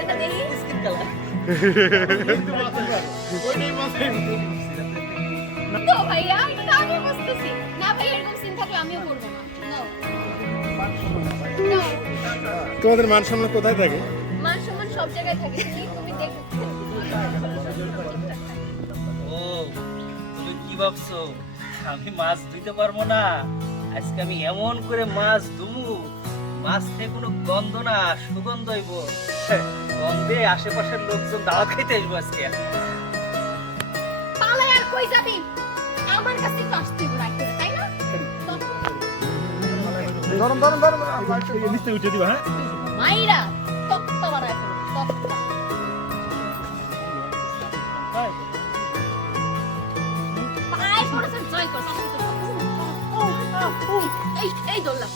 এটা দেখি তো ভাইয়া এটা আমি বুঝতেছি না ভাই এরকম সিন থাকলে আমিও করব না No. No. তোমাদের মান সম্মান কোথায় থাকে মান সম্মান সব জায়গায় থাকে তুমি দেখো ও তুমি কি ভাবছ আমি মাছ ধুইতে পারব না আজকে আমি এমন করে মাছ ধুমু মাছ থেকে কোনো গন্ধ না সুগন্ধ হইব। গন্ধে আশেপাশের লোকজন দাওয়াত খাইতে আসব আজকে। পালাই আর কই যাবি? আমার কাছে তো আসতে রাখতে তাই না? ধরুন ধরুন ধরুন নিচে উঠে দিবা হ্যাঁ? মাইরা তক্তা বাড়ায় তক্তা। পায়ে পড়েছে জয় কর এই এই ধরলাম